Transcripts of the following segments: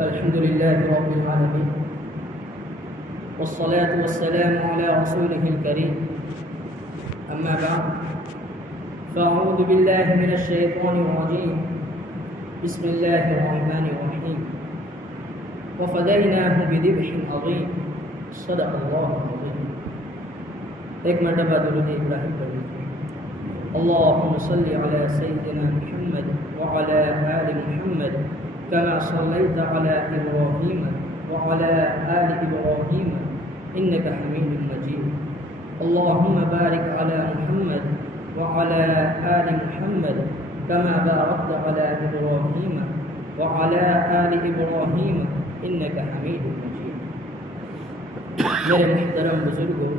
الحمد لله رب العالمين والصلاة والسلام على رسوله الكريم أما بعد فأعوذ بالله من الشيطان الرجيم بسم الله الرحمن الرحيم وفديناه بذبح عظيم صدق الله العظيم. ایک مرتبہ درود ابراہیم پڑھ لیجیے. اللهم صل على سيدنا محمد وعلى آل محمد كما صليت على إبراهيم وعلى آل إبراهيم إنك حميد مجيد. اللهم بارك على محمد وعلى آل محمد كما باركت على إبراهيم وعلى آل إبراهيم إنك حميد مجيد. میرے محترم بزرگوں،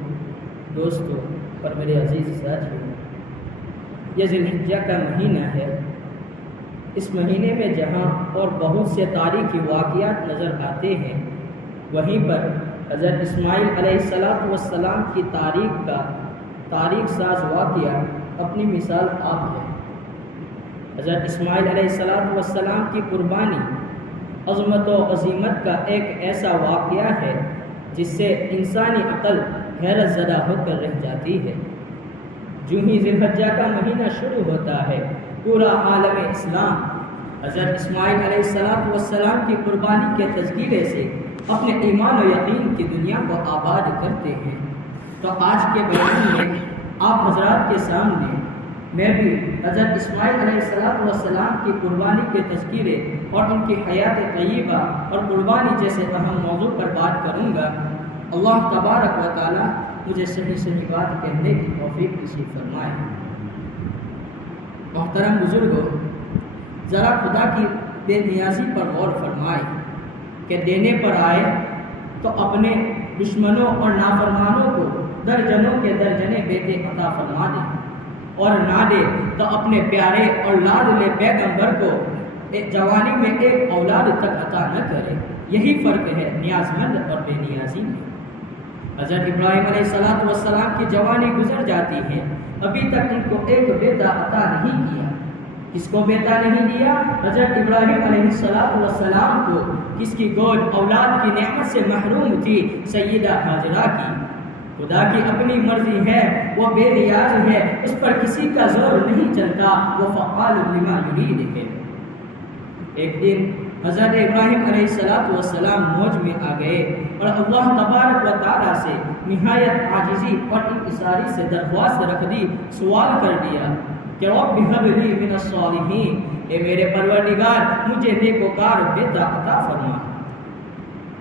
دوستوں اور میرے عزیز ساتھیوں، یہ ذی الحجہ کا مہینہ ہے. اس مہینے میں جہاں اور بہت سے تاریخی واقعات نظر آتے ہیں، وہیں پر حضرت اسماعیل علیہ السلام کی تاریخ ساز واقعہ اپنی مثال آپ ہے. حضرت اسماعیل علیہ السلام کی قربانی عظمت و عظیمت کا ایک ایسا واقعہ ہے جس سے انسانی عقل حیرت زدہ ہو کر رہ جاتی ہے. جو ہی ذی الحجہ کا مہینہ شروع ہوتا ہے، پورا عالم اسلام حضرت اسماعیل علیہ السلام کی قربانی کے تذکرے سے اپنے ایمان و یقین کی دنیا کو آباد کرتے ہیں. تو آج کے بیان میں آپ حضرات کے سامنے میں بھی حضرت اسماعیل علیہ السلام کی قربانی کے تذکرے اور ان کی حیات طیبہ اور قربانی جیسے اہم موضوع پر بات کروں گا. اللہ تبارک و تعالی مجھے صحیح بات کہنے کی توفیق نصیب فرمائے. محترم بزرگوں، ذرا خدا کی بے نیازی پر غور فرمائے کہ دینے پر آئے تو اپنے دشمنوں اور نافرمانوں کو درجنوں کے درجنے بیٹے عطا فرما دے، اور نہ دے تو اپنے پیارے اور لاڈلے پیغمبر کو جوانی میں ایک اولاد تک عطا نہ کرے. یہی فرق ہے نیاز مند اور بے نیازی میں. حضرت ابراہیم علیہ السلام کی جوانی گزر جاتی ہے، ابھی تک ان کو ایک بیٹا عطا نہیں کیا. کس کو بیٹا نہیں دیا؟ حضرت ابراہیم علیہ السلام کو، کس کی گود اولاد کی نعمت سے محروم تھی؟ سیدہ ہاجرہ کی. خدا کی اپنی مرضی ہے، وہ بے نیاز ہے، اس پر کسی کا زور نہیں چلتا، وہ فعال لما یرید ہے. ایک دن حضرت ابراہیم علیہ السلام موج میں آ گئے اور اللہ تبارک و تعالیٰ سے نہایت عاجزی اور انکساری سے درخواست رکھ دی، سوال کر دیا کہ رب ہب لی من الصالحین، اے میرے پروردگار مجھے نیکوکار بیٹا عطا فرما.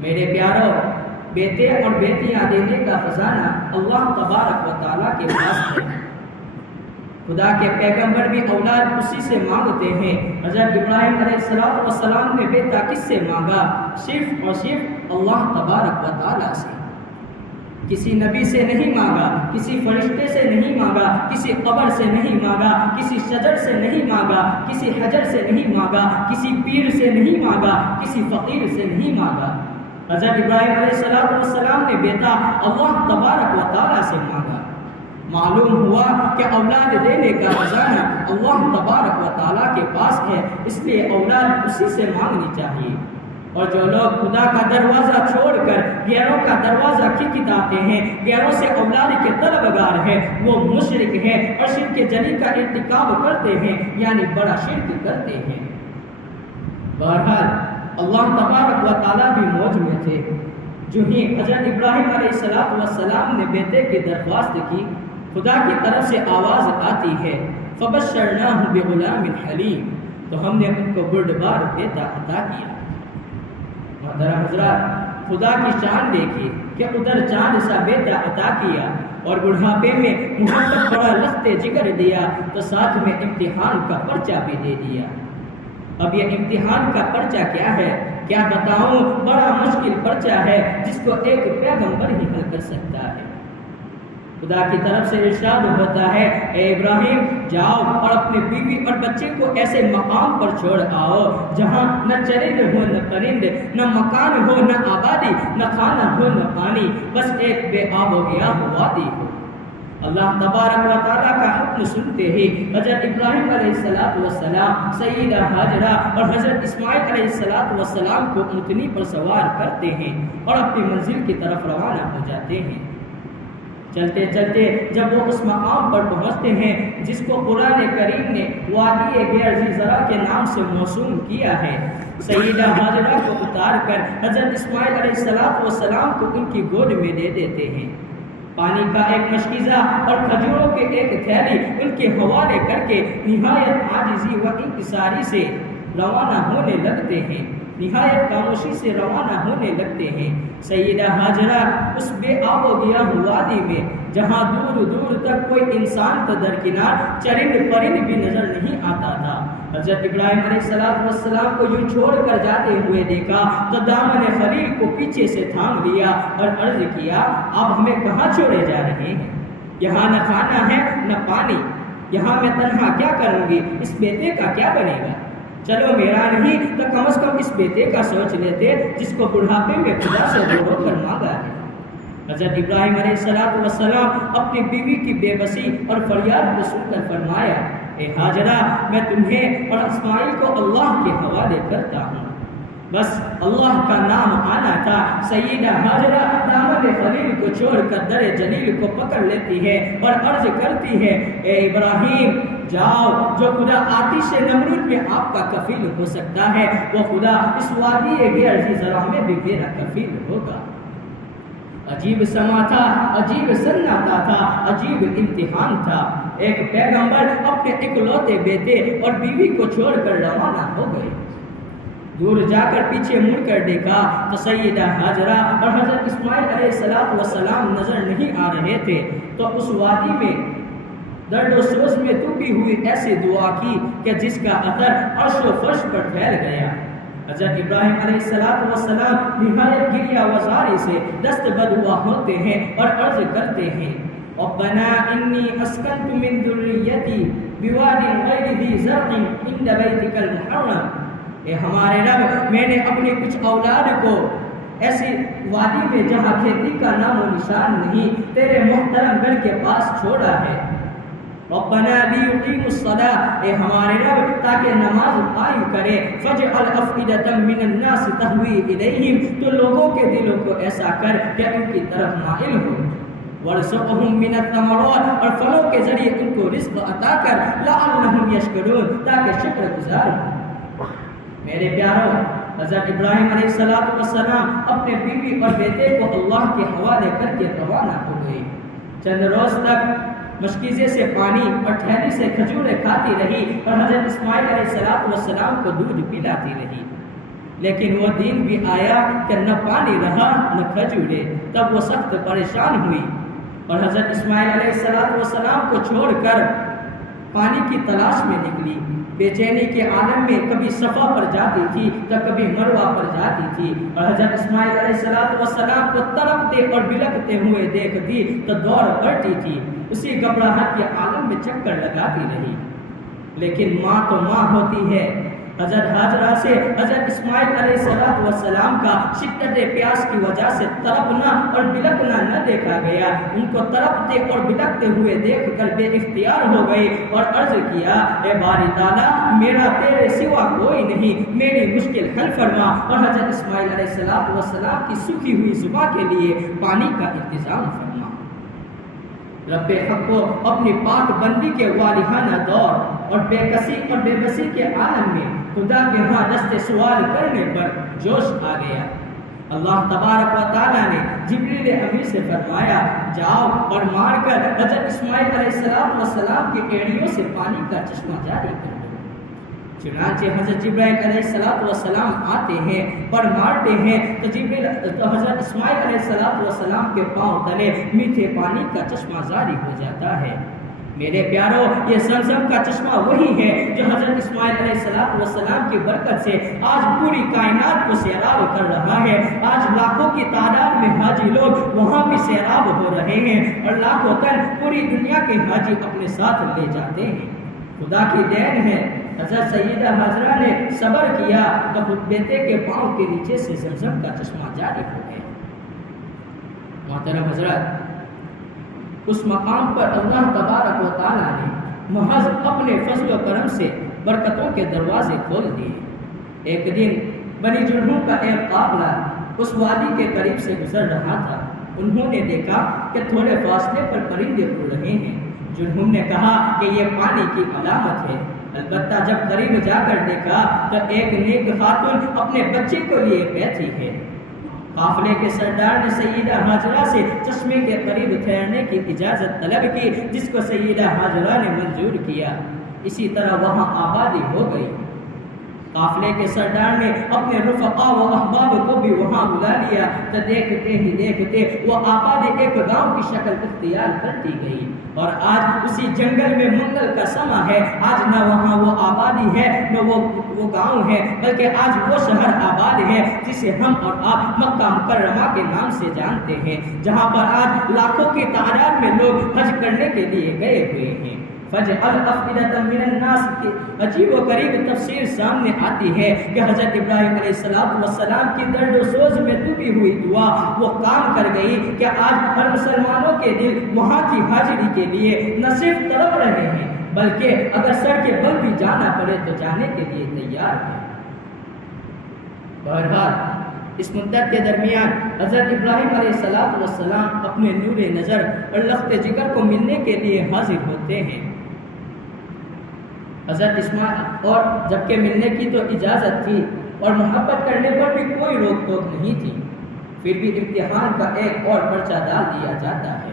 میرے پیاروں، بیٹے اور بیٹیاں دینے کا خزانہ اللہ تبارک و تعالیٰ کے پاس ہے. خدا کے پیغمبر بھی اولاد اسی سے مانگتے ہیں. حضرت ابراہیم علیہ السلام نے بیٹا کس سے مانگا؟ صرف اور صرف اللہ تبارک و تعالیٰ سے. کسی نبی سے نہیں مانگا، کسی فرشتے سے نہیں مانگا، کسی قبر سے نہیں مانگا، کسی شجر سے نہیں مانگا، کسی حجر سے نہیں مانگا، کسی پیر سے نہیں مانگا، کسی فقیر سے نہیں مانگا. حضرت ابراہیم علیہ السلام نے بیٹا اللہ تبارک و تعالیٰ سے مانگا. معلوم ہوا کہ اولاد دینے کا خزانہ اللہ تبارک و تعالیٰ کے پاس ہے، اس لیے اولاد اسی سے مانگنی چاہیے. اور جو لوگ خدا کا دروازہ چھوڑ کر غیروں کا دروازہ کھٹکھٹاتے ہیں، غیروں سے اولاد کے طلبگار ہیں، وہ مشرک ہیں اور شرک جلی کا ارتکاب کرتے ہیں، یعنی بڑا شرک کرتے ہیں. بہرحال اللہ تبارک و تعالیٰ بھی موج میں تھے. جو ہی حضرت ابراہیم علیہ السلام نے بیٹے کی درخواست کی، خدا کی طرف سے آواز آتی ہے فبشرناہ بغلام حلیم، تو ہم نے ان کو بردبار بیٹا عطا کیا. محترم حضرات، خدا کی شان دیکھیے کہ ادھر چاند سا بیٹا عطا کیا اور بڑھاپے میں محبت بڑا لختے جگر دیا، تو ساتھ میں امتحان کا پرچہ بھی دے دیا. اب یہ امتحان کا پرچہ کیا ہے؟ کیا بتاؤں، بڑا مشکل پرچہ ہے جس کو ایک پیغمبر ہی حل کر سکتا ہے. خدا کی طرف سے ارشاد ہوتا ہے، اے ابراہیم جاؤ اور اپنے بیوی اور بچے کو ایسے مقام پر چھوڑ آؤ جہاں نہ چرند ہو نہ پرند، نہ مکان ہو نہ آبادی، نہ کھانا ہو نہ پانی، بس ایک بے آب و گیا وادی ہو. اللہ تبارک و تعالیٰ کا حکم سنتے ہی حضرت ابراہیم علیہ السلام، سیدہ ہاجرہ اور حضرت اسماعیل علیہ السلام کو اونٹنی پر سوار کرتے ہیں اور اپنی منزل کی طرف روانہ ہو جاتے ہیں۔ چلتے چلتے جب وہ اس مقام پر پہنچتے ہیں جس کو قرآن کریم نے وادی غیر ذی زرع کے نام سے موسوم کیا ہے، سیدہ ہاجرہ کو اتار کر حضرت اسماعیل علیہ السلام کو ان کی گود میں دے دیتے ہیں۔ پانی کا ایک مشکیزہ اور کھجوروں کے ایک تھیلی ان کے حوالے کر کے نہایت عاجزی و انکساری سے روانہ ہونے لگتے ہیں، نہایت خاموشی سے روانہ ہونے لگتے ہیں۔ سیدہ ہاجرہ اس بے آب و گیاہ وادی میں جہاں دور دور تک کوئی انسان تو درکنار چرند پرند بھی نظر نہیں آتا تھا، حضرت ابراہیم علیہ السلام کو یوں چھوڑ کر جاتے ہوئے دیکھا تو دامن خلیل کو پیچھے سے تھام لیا اور عرض کیا، آپ ہمیں کہاں چھوڑے جا رہے ہیں؟ یہاں نہ کھانا ہے نہ پانی، یہاں میں تنہا کیا کروں گی؟ اس بیٹے کا کیا بنے گا؟ چلو میرا نہیں تو کم از کم اس بیٹے کا سوچ لیتے جس کو بڑھاپے میں خدا سے رو کر مانگا ہے۔ حضرت ابراہیم علیہ السلام اپنی بیوی کی بے بسی اور فریاد کو سن کر فرمایا، اے ہاجرہ، میں تمہیں اور اسماعیل کو اللہ کے حوالے کرتا ہوں، بس اللہ کا نام آنا تھا۔ سیدہ ہاجرہ دامن خلیل کو چھوڑ کر در جلیل کو پکڑ لیتی ہے اور عرض کرتی ہے، اے ابراہیم جاؤ، جو خدا آتش نمرود میں آپ کا کفیل ہو سکتا ہے وہ خدا اس وادی غیر ذی زرع میں بھی میرا کفیل ہوگا۔ عجیب سما تھا، عجیب سناٹا تھا، عجیب امتحان تھا۔ ایک پیغمبر اپنے اکلوتے بیٹے اور بیوی کو چھوڑ کر روانہ ہو گئے۔ دور جا کر پیچھے مڑ کر دیکھا تو سیدہ ہاجرہ اور حضرت اسماعیل علیہ السلام نظر نہیں آ رہے تھے، تو اس وادی میں درد و سوز میں ٹوٹی ہوئی ایسی دعا کی کہ جس کا اثر عرش و فرش پر پھیل گیا۔ حضرت ابراہیم علیہ السلام نہایت گریہ وزاری سے دست بدعا ہوتے ہیں اور عرض کرتے ہیں، ربنا انی اسکنت من ذریتی بواد غیر ذی زرع عند بیتک المحرم، اے ہمارے رب، میں نے اپنی کچھ اولاد کو ایسی وادی میں جہاں کھیتی کا نام و نشان نہیں تیرے محترم گھر کے پاس چھوڑا ہے۔ ربنا لیقیموا الصلاۃ، اے ہمارے رب تاکہ نماز قائم کرے، فاجعل افئدۃ من الناس تہوی الیہم، تو لوگوں کے دلوں کو ایسا کر کہ ان کی طرف مائل ہو، وارزقہم من الثمرات، اور پھلوں کے ذریعے ان کو رزق عطا کر، لعلہم یشکرون، تاکہ شکر گزار ہوں۔ میرے پیاروں، حضرت ابراہیم علیہ السلام اپنے بیوی اور بیٹے کو اللہ کے حوالے کر کے روانہ ہو گئے۔ چند روز تک مشکیزے سے پانی اور ٹھیلی سے کھجوریں کھاتی رہی اور حضرت اسماعیل علیہ السلام کو دودھ پلاتی رہی، لیکن وہ دن بھی آیا کہ نہ پانی رہا نہ کھجوریں۔ تب وہ سخت پریشان ہوئی اور حضرت اسماعیل علیہ السلام کو چھوڑ کر پانی کی تلاش میں نکلی۔ بے چینی کے عالم میں کبھی صفا پر جاتی تھی تو کبھی مروہ پر جاتی تھی، اور حضرت اسماعیل علیہ السلام کو تڑپتے اور بلکتے ہوئے دیکھتی تو دوڑ پڑتی تھی، اسی گھبراہٹ کے عالم میں چکر لگاتی رہی۔ لیکن ماں تو ماں ہوتی ہے۔ حضرت ہاجرہ سے حضرت اسماعیل علیہ السلام کا شدت پیاس کی وجہ سے تڑپنا اور بلکنا نہ دیکھا گیا، ان کو تڑپتے اور بلکتے ہوئے دیکھ کر بے اختیار ہو گئی اور عرض کیا، اے باری تعالیٰ، میرا تیرے سوا کوئی نہیں، میری مشکل حل فرما، اور حضرت اسماعیل علیہ السلام کی سوکھی ہوئی زبان کے لیے پانی کا انتظام فرما۔ رب حق کو اپنی پاک بندی کے والہانہ دور اور بے کسی اور بے بسی کے عالم میں خدا کے ہاں دست سوال کرنے پر جوش آ گیا۔ اللہ تبارک و تعالیٰ نے جبریل امین سے فرمایا، جاؤ اور مار کر حضرت اسماعیل علیہ السلام کی ایڑیوں سے پانی کا چشمہ جاری کر دو۔ چنانچہ حضرت جبرائیل علیہ السلام آتے ہیں پر مارتے ہیں تو حضرت اسماعیل علیہ السلام کے پاؤں تلے میٹھے پانی کا چشمہ جاری ہو جاتا ہے۔ میرے پیاروں، یہ زمزم کا چشمہ وہی ہے جو حضرت اسماعیل علیہ السلام کی برکت سے آج پوری کائنات کو سیراب کر رہا ہے۔ آج لاکھوں کی تعداد میں حاجی لوگ وہاں بھی سیراب ہو رہے ہیں اور لاکھوں ٹن پوری دنیا کے حاجی اپنے ساتھ لے جاتے ہیں۔ خدا کی دین ہے، حضرت سیدہ ہاجرہ نے صبر کیا تو خود بیٹے کے پاؤں کے نیچے سے زمزم کا چشمہ جاری ہو گیا۔ محترم حضرات، اس مقام پر اللہ تبارک و تعالیٰ نے محض اپنے فضل و کرم سے برکتوں کے دروازے کھول دیے۔ ایک دن بنی جرہم کا ایک قافلہ اس وادی کے قریب سے گزر رہا تھا۔ انہوں نے دیکھا کہ تھوڑے فاصلے پر پرندے اڑ رہے ہیں۔ جرہم نے کہا کہ یہ پانی کی علامت ہے۔ البتہ جب قریب جا کر دیکھا تو ایک نیک خاتون اپنے بچے کو لیے بیٹھی ہے۔ قافلے کے سردار نے سیدہ ہاجرہ سے چشمے کے قریب ٹھہرنے کی اجازت طلب کی، جس کو سیدہ ہاجرہ نے منظور کیا۔ اسی طرح وہاں آبادی ہو گئی۔ قافلے کے سردار نے اپنے رفقا و احباب کو بھی وہاں بلا لیا تو دیکھتے ہی دیکھتے وہ آبادی ایک گاؤں کی شکل اختیار کرتی گئی، اور آج اسی جنگل میں منگل کا سما ہے۔ آج نہ وہاں وہ آبادی ہے نہ وہ گاؤں ہے، بلکہ آج وہ شہر آباد ہے جسے ہم اور آپ مکہ مکرمہ کے نام سے جانتے ہیں، جہاں پر آج لاکھوں کی تعداد میں لوگ حج کرنے کے لیے گئے ہوئے ہیں۔ فَجْعَلْ أَفْئِدَةً مِّنَ النَّاسِ کی عجیب و غریب تفسیر سامنے آتی ہے کہ حضرت ابراہیم علیہ السلام کی درد و سوز میں ڈوبی ہوئی دعا وہ کام کر گئی کہ آج ہر مسلمانوں کے دل وہاں کی حاضری کے لیے نہ صرف تڑپ رہے ہیں بلکہ اگر سر کے بل بھی جانا پڑے تو جانے کے لیے تیار ہیں۔ بہرحال اس مدت کے درمیان حضرت ابراہیم علیہ السلام اپنے نور نظر اور لخت جگر کو ملنے کے لیے حاضر ہوتے ہیں۔ حضرت اسماعیل اور جبکہ ملنے کی تو اجازت تھی اور محبت کرنے پر بھی کوئی روک ٹوک نہیں تھی، پھر بھی امتحان کا ایک اور پرچہ ڈال دیا جاتا ہے۔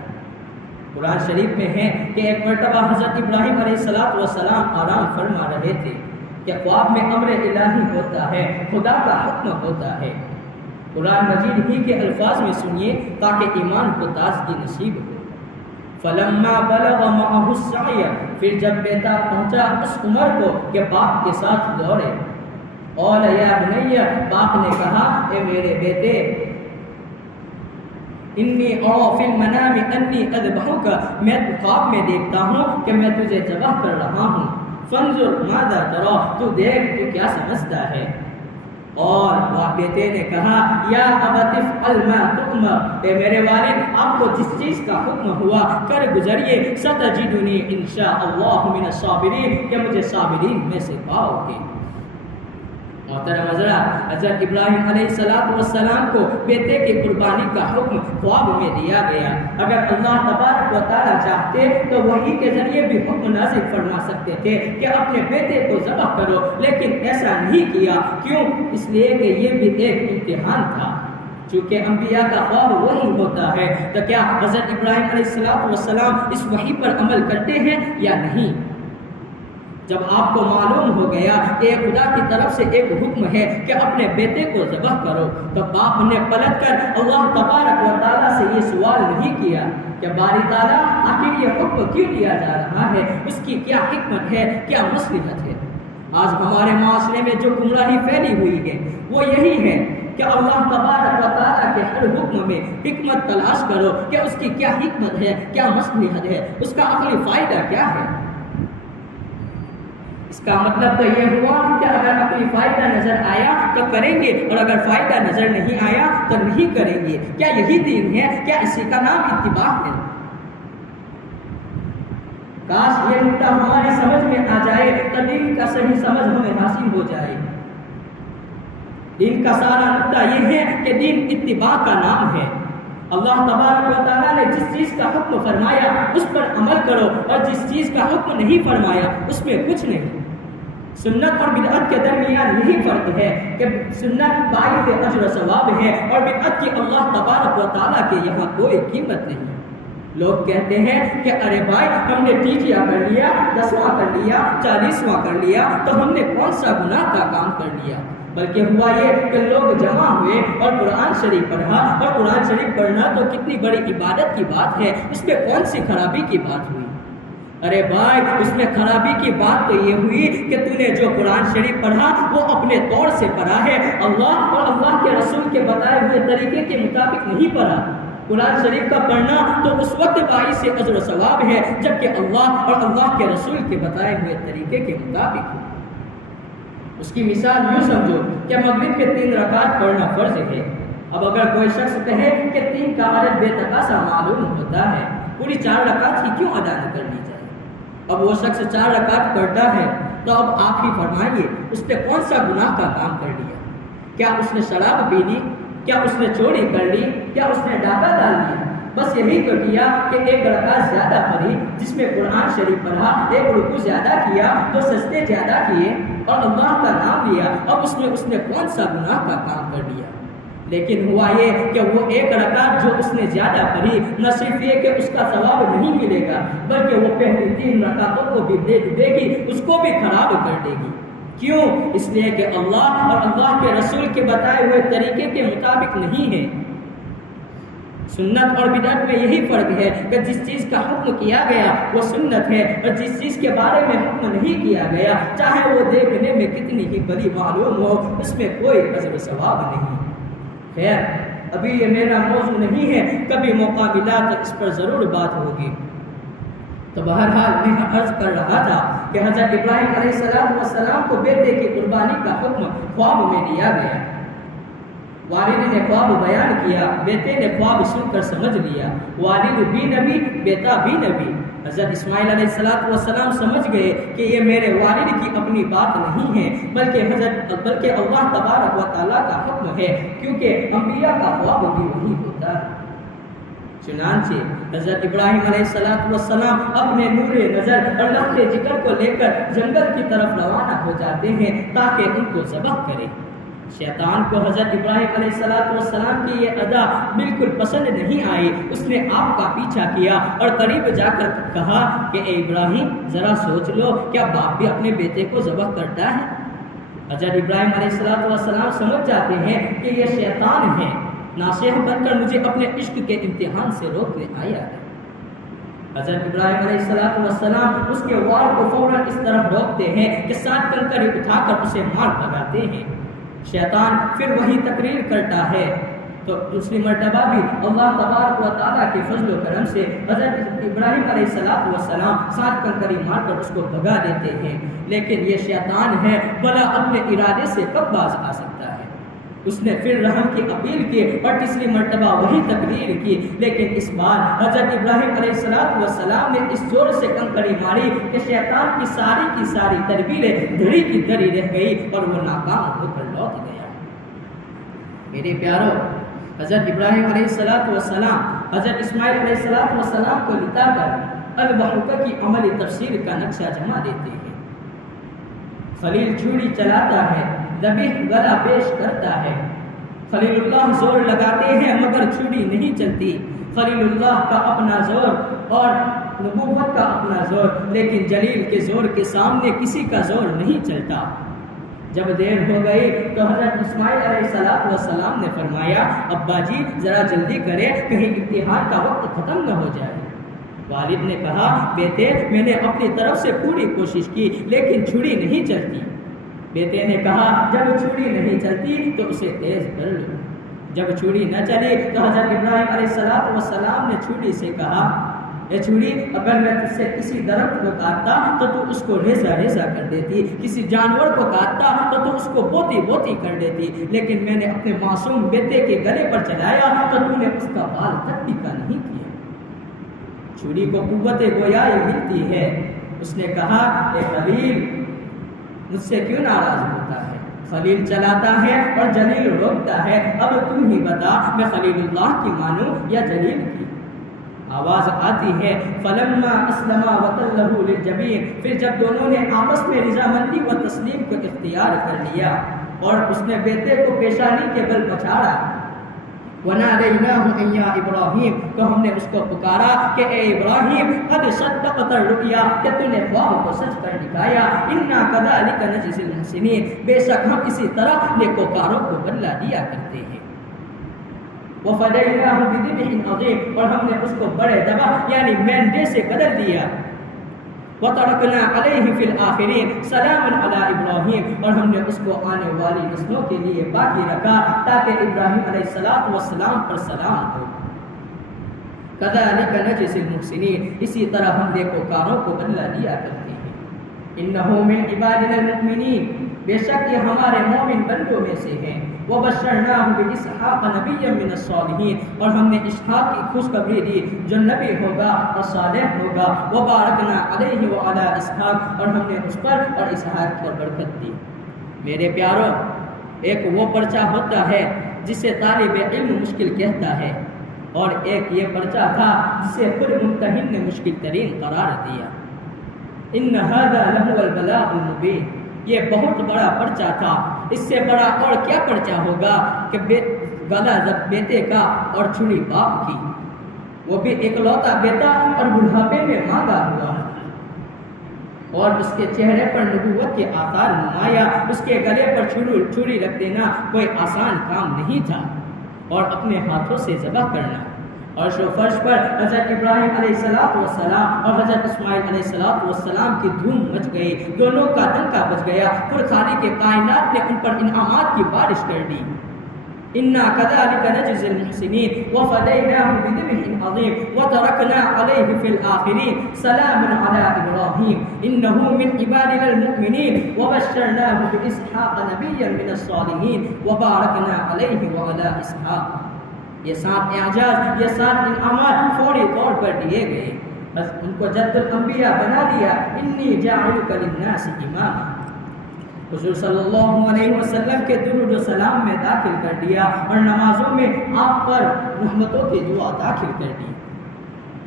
قرآن شریف میں ہے کہ ایک مرتبہ حضرت ابراہیم علیہ السلام آرام فرما رہے تھے کہ خواب میں امر الہی ہوتا ہے، خدا کا حکم ہوتا ہے۔ قرآن مجید ہی کے الفاظ میں سنیے تاکہ ایمان کو تازگی نصیب ہو۔ فلما بلغ معه السعي، پھر جب بیٹا پہنچا اس عمر کو کہ باپ کے ساتھ دوڑے، قال یا بنی، باپ نے کہا اے میرے بیٹے، انی ارى في المنام انی اذبحك، میں خواب میں دیکھتا ہوں کہ میں تجھے ذبح کر رہا ہوں، فانظر ماذا ترى، تو دیکھ تو کیا سمجھتا ہے۔ اور بیٹے نے کہا یا ابت افعل ما تؤمر، اے میرے والد آپ کو جس چیز کا حکم ہوا کر گزریے، ستجدنی انشاء اللہ من الصابرین، کہ مجھے صابرین میں سے پاؤ گے۔ محترم حضرات، حضرت ابراہیم علیہ السلام کو بیٹے کی قربانی کا حکم خواب میں دیا گیا۔ اگر اللہ تبارک و تعالیٰ چاہتے تو وحی کے ذریعے بھی حکم نازل فرما سکتے تھے کہ اپنے بیٹے کو ذبح کرو، لیکن ایسا نہیں کیا۔ کیوں؟ اس لیے کہ یہ بھی ایک امتحان تھا۔ چونکہ انبیاء کا خواب وحی ہوتا ہے، تو کیا حضرت ابراہیم علیہ السلام اس وحی پر عمل کرتے ہیں یا نہیں؟ جب آپ کو معلوم ہو گیا کہ خدا کی طرف سے ایک حکم ہے کہ اپنے بیٹے کو ذبح کرو، تو باپ نے پلٹ کر اللہ تبارک و تعالیٰ سے یہ سوال نہیں کیا کہ باری تعالیٰ آخر یہ حکم کیوں دیا جا رہا ہے، اس کی کیا حکمت ہے، کیا مصلحت ہے۔ آج ہمارے معاشرے میں جو گمراہی پھیلی ہوئی ہے وہ یہی ہے کہ اللہ تبارک و تعالیٰ کے ہر حکم میں حکمت تلاش کرو کہ اس کی کیا حکمت ہے، کیا مصلحت ہے، اس کا عقلی فائدہ کیا ہے۔ اس کا مطلب تو یہ ہوا کہ اگر عقلی فائدہ نظر آیا تو کریں گے، اور اگر فائدہ نظر نہیں آیا تو نہیں کریں گے۔ کیا یہی دین ہے؟ کیا اسی کا نام اتباع ہے؟ کاش یہ نقطہ ہماری سمجھ میں آ جائے تو دین کا صحیح سمجھ ہمیں حاصل ہو جائے۔ دین کا سارا نقطہ یہ ہے کہ دین اتباع کا نام ہے۔ اللہ تبارک و تعالیٰ نے جس چیز کا حکم فرمایا اس پر عمل کرو، اور جس چیز کا حکم نہیں فرمایا اس میں کچھ نہیں۔ سنت اور بدعت کے درمیان یہی فرق ہے کہ سنت باعث اجر و ثواب ہے، اور بدعت کی اللہ تبارک و تعالیٰ کے یہاں کوئی قیمت نہیں۔ لوگ کہتے ہیں کہ ارے بھائی ہم نے تیجیاں کر لیا، 10واں کر لیا، 40واں کر لیا، تو ہم نے کون سا گناہ کا کام کر لیا۔ بلکہ ہوا یہ کہ لوگ جمع ہوئے اور قرآن شریف پڑھا، اور قرآن شریف پڑھنا تو کتنی بڑی عبادت کی بات ہے، اس میں کون سی خرابی کی بات ہوئی؟ ارے بھائی اس میں خرابی کی بات تو یہ ہوئی کہ تو نے جو قرآن شریف پڑھا وہ اپنے طور سے پڑھا ہے، اللہ اور اللہ کے رسول کے بتائے ہوئے طریقے کے مطابق نہیں پڑھا۔ قرآن شریف کا پڑھنا تو اس وقت باعث سے اجر و ثواب ہے جبکہ اللہ اور اللہ کے رسول کے بتائے ہوئے طریقے کے مطابق ہو۔ اس کی مثال یوں سمجھو کہ مغرب میں 3 رکعت پڑھنا فرض ہے۔ اب اگر کوئی شخص کہے کہ 3 کا عدد بے تقاضا معلوم ہوتا ہے، پوری 4 رکعت ہی کیوں ادا نہ کرنی چاہیے؟ اب وہ شخص 4 رکعت پڑھتا ہے تو اب آپ ہی فرمائیے اس نے کون سا گناہ کا کام کر لیا؟ کیا اس نے شراب پی لی؟ کیا اس نے چوری کر لی؟ کیا اس نے ڈاکہ ڈال لیا؟ بس یہی تو کیا کہ 1 رکعت زیادہ پڑھی جس میں قرآن شریف پڑھا، 1 رکوع زیادہ کیا، 2 سجدے زیادہ کیے اور اللہ کا نام لیا، اب اس نے کون سا گناہ کا کام کر لیا؟ لیکن ہوا یہ کہ وہ 1 رکعت جو اس نے زیادہ پڑھی، نہ صرف یہ کہ اس کا ثواب نہیں ملے گا بلکہ وہ پہلی 3 رکعتوں کو بھی دے گی، اس کو بھی خراب کر دے گی۔ کیوں؟ اس لیے کہ اللہ اور اللہ کے رسول کے بتائے ہوئے طریقے کے مطابق نہیں ہے۔ سنت اور بدعت میں یہی فرق ہے کہ جس چیز کا حکم کیا گیا وہ سنت ہے، اور جس چیز کے بارے میں حکم نہیں کیا گیا چاہے وہ دیکھنے میں کتنی ہی بڑی معلوم ہو، اس میں کوئی اجر و ثواب نہیں۔ خیر، ابھی یہ میرا موضوع نہیں ہے، کبھی موقع ملا تو اس پر ضرور بات ہوگی۔ تو بہرحال میں عرض کر رہا تھا کہ حضرت ابراہیم علیہ السلام کو بیٹے کی قربانی کا حکم خواب میں دیا گیا۔ والد نے خواب بیان کیا، بیٹے نے خواب سن کر سمجھ لیا، والد بھی نبی، بیٹا بھی نبی۔ حضرت اسماعیل علیہ السلام سمجھ گئے کہ یہ میرے والد کی اپنی بات نہیں ہے بلکہ اللہ تبارک و تعالیٰ کا حکم ہے، کیونکہ انبیاء کا خواب بھی وہی ہوتا ہے۔ چنانچہ حضرت ابراہیم علیہ السلام اپنے نور نظر اور لفظ ذکر کو لے کر جنگل کی طرف روانہ ہو جاتے ہیں تاکہ ان کو ذبح کرے۔ شیطان کو حضرت ابراہیم علیہ السلام کی یہ ادا بالکل پسند نہیں آئی، اس نے آپ کا پیچھا کیا اور قریب جا کر کہا کہ اے ابراہیم ذرا سوچ لو، کیا باپ بھی اپنے بیٹے کو ذبح کرتا ہے؟ حضرت ابراہیم علیہ السلام سمجھ جاتے ہیں کہ یہ شیطان ہے، ناصح بن کر مجھے اپنے عشق کے امتحان سے روکنے آیا ہے۔ حضرت ابراہیم علیہ السلام اس کے وار کو فوراً اس طرف روکتے ہیں کہ 7 کنکر اٹھا کر اسے مار بھگاتے ہیں۔ شیطان پھر وہی تقریر کرتا ہے تو دوسری مرتبہ بھی اللہ تبارک و تعالیٰ کے فضل و کرم سے حضرت ابراہیم علیہ السلام 7 کنکری مار کر اس کو بھگا دیتے ہیں۔ لیکن یہ شیطان ہے، بھلا اپنے ارادے سے کب باز آ سکتا ہے؟ اس نے پھر رحم کی اپیل کی اور تیسری مرتبہ وہی تقریر کی، لیکن اس بار حضرت ابراہیم علیہ السلام نے اس زور سے کنکری ماری کہ شیطان کی ساری تدبیریں دھڑی کی دھڑی رہ گئی اور وہ ناکام ہو کر لوٹ گیا۔ میرے پیارو، حضرت ابراہیم علیہ السلام حضرت اسماعیل علیہ السلام کو لٹا کر البحقہ کی عملی تفسیر کا نقشہ جما دیتے ہیں۔ خلیل چھری چلاتا ہے، ذبیح گلا پیش کرتا ہے۔ خلیل اللہ زور لگاتے ہیں مگر چھری نہیں چلتی۔ خلیل اللہ کا اپنا زور اور نبوت کا اپنا زور، لیکن جلیل کے زور کے سامنے کسی کا زور نہیں چلتا۔ جب دیر ہو گئی تو حضرت اسماعیل علیہ السلام نے فرمایا، ابا جی ذرا جلدی کرے، کہیں امتحان کا وقت ختم نہ ہو جائے۔ والد نے کہا، بیٹے میں نے اپنی طرف سے پوری کوشش کی لیکن چھری نہیں چلتی۔ بیٹے نے کہا، جب چھری نہیں چلتی تو اسے تیز کر لو۔ جب چھری نہ چلی تو حضرت ابراہیم علیہ السلام نے چھری سے کہا، اے چھری، اگر میں تجھ سے کسی درخت کو کاٹتا تو اس کو ریزہ کر دیتی، کسی جانور کو کاٹتا تو اس کو بوتی کر دیتی، لیکن میں نے اپنے معصوم بیٹے کے گلے پر چلایا تو نے اس کا بال تک بھی کا نہیں کیا۔ چھری کو قوت گویائی ملتی ہے۔ اس نے کہا، اے خلیل، مجھ سے کیوں ناراض ہوتا ہے؟ خلیل چلاتا ہے اور جلیل روکتا ہے، اب تم ہی بتا میں خلیل اللہ کی مانوں یا جلیل کی؟ آواز آتی ہے، فلما اسلما وتلہ للجبین، پھر جب دونوں نے آپس میں رضامندی و تسلیم کو اختیار کر لیا اور اس نے بیٹے کو پیشانی کے بل پچھاڑا، وَنَادَيْنَاهُ أَن يَا إِبْرَاهِيمُ، تو ہم نے اس کو پکارا کہ اے ابراہیم، قد صدقت الرؤیا، کہ تو نے خواب کو سچ کر دکھایا، اِنَّا كَذَلِكَ نَجْزِي الْمُحْسِنِينَ، بے شک ہم اسی طرح نیکوکاروں کو بدلہ دیا کرتے ہیں۔ وَفَدَيْنَاهُ بِذِبْحٍ عَظِيمٍ، اور ہم نے اس کو بڑے ذبح یعنی مینڈے سے بدل دیا۔ وَتَرَكْنَا عَلَيْهِ فِي الْآخِرِينَ سَلَامٌ عَلَىٰ إِبْرَاهِيمَ، اور ہم نے اس کو آنے والی نسلوں کے لیے باقی رکھا تاکہ ابراہیم علیہ السلام پر سلام ہو۔ كَذَلِكَ نَجْزِي الْمُحْسِنِينَ، اسی طرح ہم نیکوکاروں کو بدلہ دیا کرتے ہیں۔ إِنَّهُ مِنْ عِبَادِنَا الْمُؤْمِنِينَ، بے شک یہ ہمارے مومن بندوں میں سے ہیں۔ وَبَشَّرْنَاهُ بِإِسْحَاقَ نَبِيًّا مِّنَ الصَّالِحِينَ، اور ہم نے اسحاق کی خوشخبری دی جو نبی ہوگا اور صالح ہوگا۔ وَبَارَكْنَا عَلَيْهِ وَعَلَىٰ إِسْحَاقَ، اور ہم نے اس پر اور اسحاق پر برکت دی۔ میرے پیارو، ایک وہ پرچہ ہوتا ہے جسے طالب علم مشکل کہتا ہے، اور ایک یہ پرچہ تھا جسے خود ممتحن نے مشکل ترین قرار دیا۔ ان هذا لهو البلاء المبین، یہ بہت بڑا پرچہ تھا، اس سے بڑا اور کیا پرچہ ہوگا کہ گلا بیٹے کا اور چھری باپ کی، وہ بھی اکلوتا بیٹا اور بڑھاپے میں مانگا ہوا، اور اس کے چہرے پر نبوت کے آثار نمایاں، اس کے گلے پر چھری رکھ دینا کوئی آسان کام نہیں تھا، اور اپنے ہاتھوں سے ذبح کرنا۔ اور شو فرش پر حضرت ابراہیم علیہ السلام اور حضرت اسماعیل علیہ السلام کی دھوم مچ گئی، دونوں کا ڈنکا بج گیا، پھر خالق کے کائنات نے ان پر انعامات کی بارش کر دی۔ انا كذلك نجزي المحسنين وفديناه بذبح عظيم وتركنا عليه في الآخرين سلام على إبراهيم إنه من عبادنا المؤمنين وبشرناه بإسحاق نبيا من الصالحين وباركنا عليه وعلى إسحاق۔ یہ 7 اعجاز، یہ 7 انعامات فوری طور پر دیے گئے، بس ان کو جد الانبیاء بنا دیا۔ انی جاعلک للناس اماما، حضور صلی اللہ علیہ وسلم کے درود و سلام میں داخل کر دیا، اور نمازوں میں آپ پر رحمتوں کی دعا داخل کر دی۔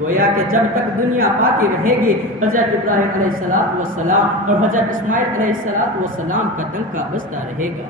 گویا کہ جب تک دنیا باقی رہے گی، حضرت ابراہیم علیہ السلام اور حضرت اسماعیل علیہ السلام کا ڈنکا بجتا رہے گا۔